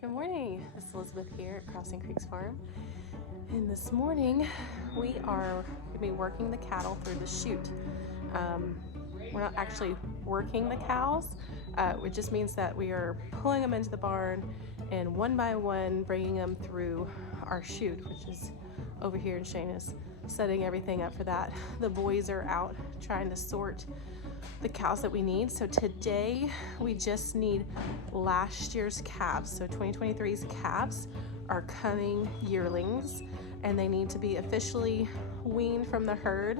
Good morning, this is Elizabeth here at Crossing Creeks Farm. And this morning we are going to be working the cattle through the chute. We're not actually working the cows, it just means that we are pulling them into the barn and one by one bringing them through our chute, which is over here, and Shane is setting everything up for that. The boys are out trying to sort the cows that we need. So today we just need last year's calves. So 2023's calves are coming yearlings, and they need to be officially weaned from the herd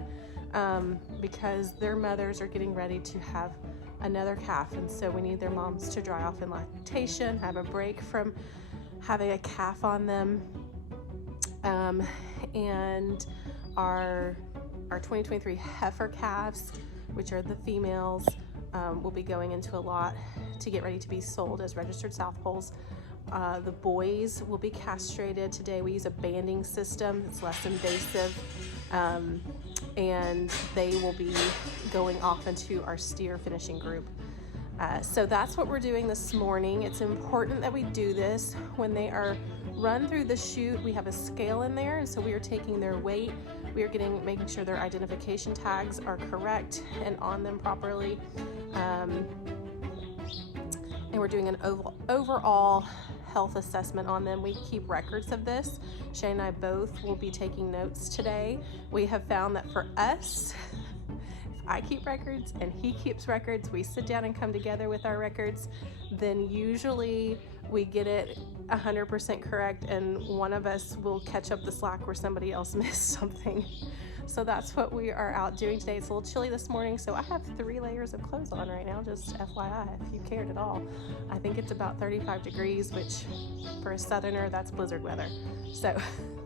because their mothers are getting ready to have another calf, and so we need their moms to dry off in lactation, have a break from having a calf on them, and our 2023 heifer calves, which are the females, will be going into a lot to get ready to be sold as registered South Poles. The boys will be castrated. Today we use a banding system. It's less invasive, and they will be going off into our steer finishing group. So that's what we're doing this morning. It's important that we do this when they are run through the chute. We have a scale in there, and so we are taking their weight. We are making sure their identification tags are correct and on them properly. And we're doing an overall health assessment on them. We keep records of this. Shane and I both will be taking notes today. We have found that for us, if I keep records and he keeps records, we sit down and come together with our records, then usually we get it 100% correct, and one of us will catch up the slack where somebody else missed something. So that's what we are out doing today. It's a little chilly this morning, so I have 3 layers of clothes on right now, just FYI, if you cared at all. I think it's about 35 degrees, which for a southerner, that's blizzard weather. So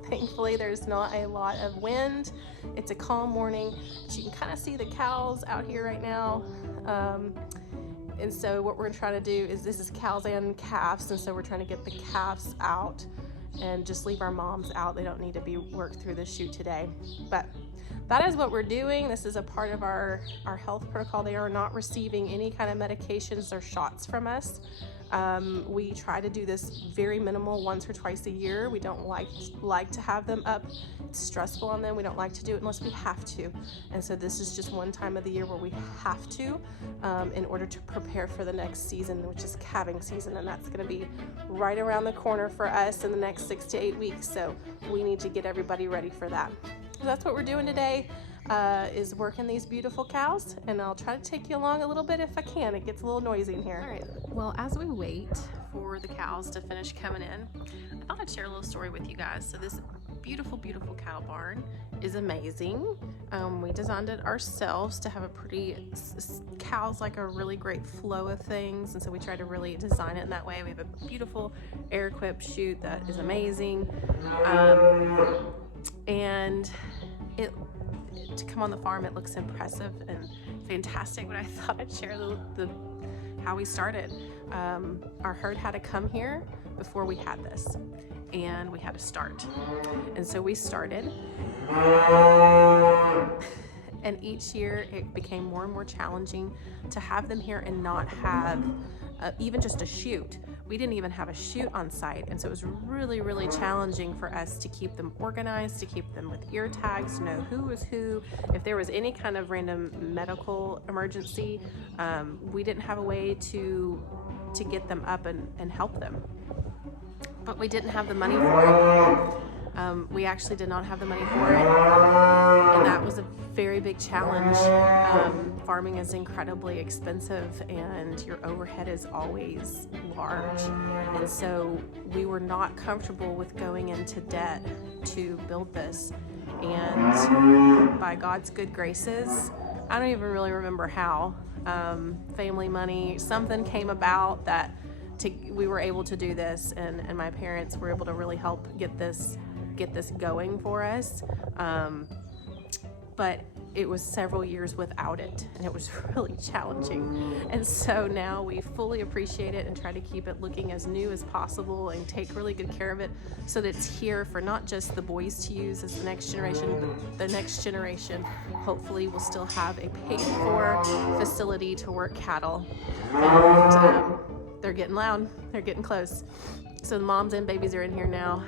thankfully there's not a lot of wind. It's a calm morning, but you can kind of see the cows out here right now. And so what we're trying to do is, this is cows and calves, and so we're trying to get the calves out and just leave our moms out. They don't need to be worked through the chute today. But that is what we're doing. This is a part of our health protocol. They are not receiving any kind of medications or shots from us. We try to do this very minimal, once or twice a year. We don't like to have them up. It's stressful on them. We don't like to do it unless we have to. And so this is just one time of the year where we have to, in order to prepare for the next season, which is calving season. And that's gonna be right around the corner for us in the next 6 to 8 weeks. So we need to get everybody ready for that. So that's what we're doing today, is working these beautiful cows, and I'll try to take you along a little bit if I can. It gets a little noisy in here. All right, well, as we wait for the cows to finish coming in, I thought I'd share a little story with you guys. So this beautiful, beautiful cattle barn is amazing. We designed it ourselves to have a pretty, cows like a really great flow of things, and so we try to really design it in that way. We have a beautiful air-equipped chute that is amazing, and to come on the farm, it looks impressive and fantastic. But I thought I'd share how we started. Our herd had to come here before we had this, and we had to start. And so we started, and each year it became more and more challenging to have them here and not have even just a chute. We didn't even have a chute on site, and so it was really, really challenging for us to keep them organized, to keep them with ear tags, to know who was who. If there was any kind of random medical emergency, we didn't have a way to get them up and help them. But we didn't have the money for it. We actually did not have the money for it, and that was a very big challenge. Farming is incredibly expensive, and your overhead is always large, and so we were not comfortable with going into debt to build this. And by God's good graces, I don't even really remember how, family money, something came about that we were able to do this, and my parents were able to really help get this going for us. But it was several years without it, and it was really challenging. And so now we fully appreciate it and try to keep it looking as new as possible and take really good care of it, so that it's here for not just the boys to use as the next generation, but the next generation hopefully will still have a paid for facility to work cattle. And they're getting loud. They're getting close. So the moms and babies are in here now.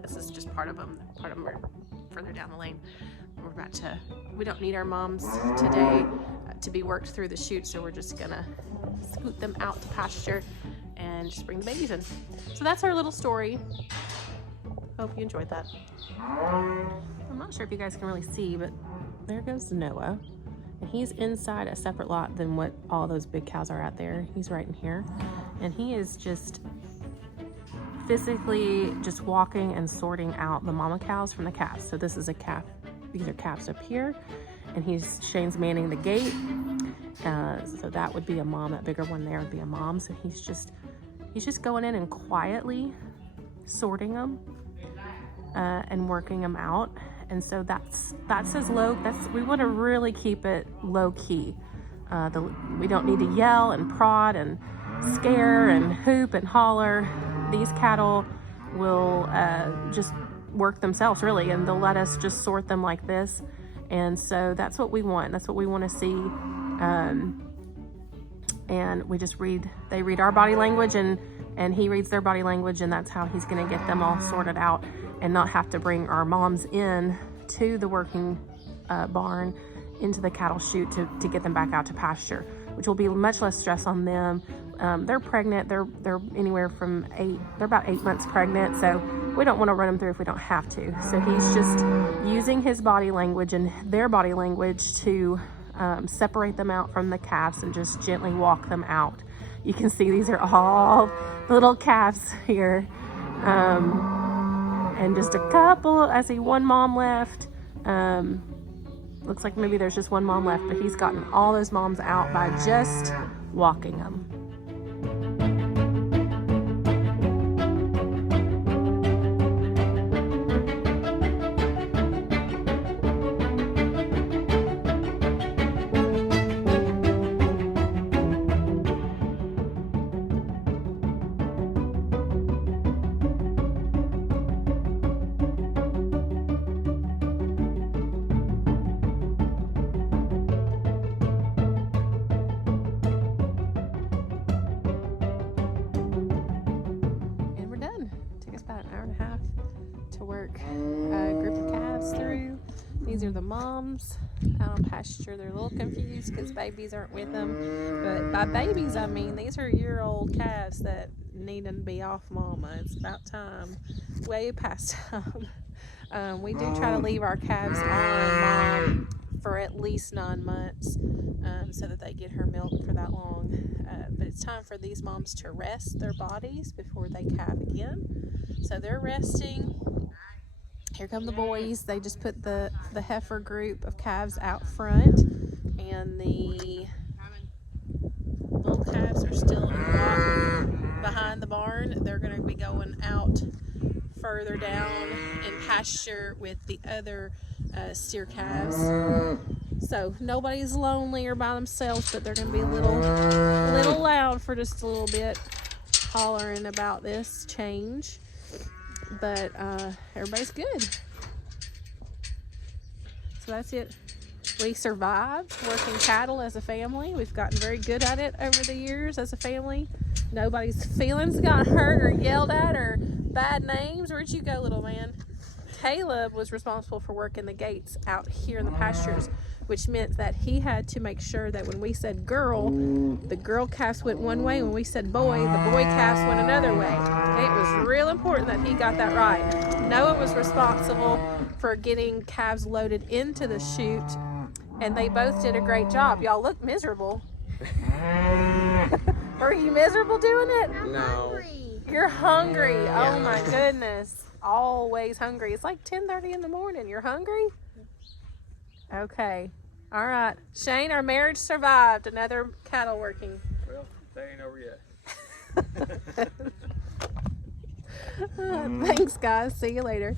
This is just part of them. Part of them are further down the lane. We don't need our moms today to be worked through the chute, so we're just gonna scoot them out to pasture and just bring the babies in. So that's our little story. Hope you enjoyed that. I'm not sure if you guys can really see, but there goes Noah. And he's inside a separate lot than what all those big cows are out there. He's right in here. And he is just physically just walking and sorting out the mama cows from the calves. So this is a calf. These are calves up here. And Shane's manning the gate. So that would be a mom. That bigger one there would be a mom. So he's just going in and quietly sorting them and working them out. And so that's as low. We want to really keep it low key. We don't need to yell and prod and scare and hoop and holler. These cattle will just work themselves really, and they'll let us just sort them like this. And so that's what we want. That's what we want to see. And we just they read our body language, and he reads their body language, and that's how he's going to get them all sorted out and not have to bring our moms in to the working barn into the cattle chute to get them back out to pasture, which will be much less stress on them. They're pregnant. They're anywhere from they're about 8 months pregnant, so we don't want to run them through if we don't have to. So he's just using his body language and their body language to separate them out from the calves and just gently walk them out. You can see these are all the little calves here. And just a couple, I see one mom left. Looks like maybe there's just one mom left, but he's gotten all those moms out by just walking them. These are the moms out on pasture. They're a little confused because babies aren't with them. But by babies, I mean these are year-old calves that need to be off mama. It's about time, way past time. We do try to leave our calves on mom for at least 9 months so that they get her milk for that long. But it's time for these moms to rest their bodies before they calve again. So they're resting. Here come the boys. They just put the heifer group of calves out front, and the little calves are still in the lot behind the barn. They're going to be going out further down in pasture with the other steer calves. So nobody's lonely or by themselves, but they're going to be a little loud for just a little bit, hollering about this change. But everybody's good. So that's it. We survived working cattle as a family. We've gotten very good at it over the years as a family. Nobody's feelings got hurt or yelled at or bad names. Where'd you go, little man? Caleb was responsible for working the gates out here in the pastures, which meant that he had to make sure that when we said girl, the girl calves went one way. When we said boy, the boy calves went another way. It was real important that he got that right. Noah was responsible for getting calves loaded into the chute, and they both did a great job. Y'all look miserable. Were you miserable doing it? No. You're hungry. Oh my goodness. Always hungry. It's like 10:30 in the morning. You're hungry? Okay. All right. Shane, our marriage survived another cattle working. Well, that ain't over yet. Thanks, guys. See you later.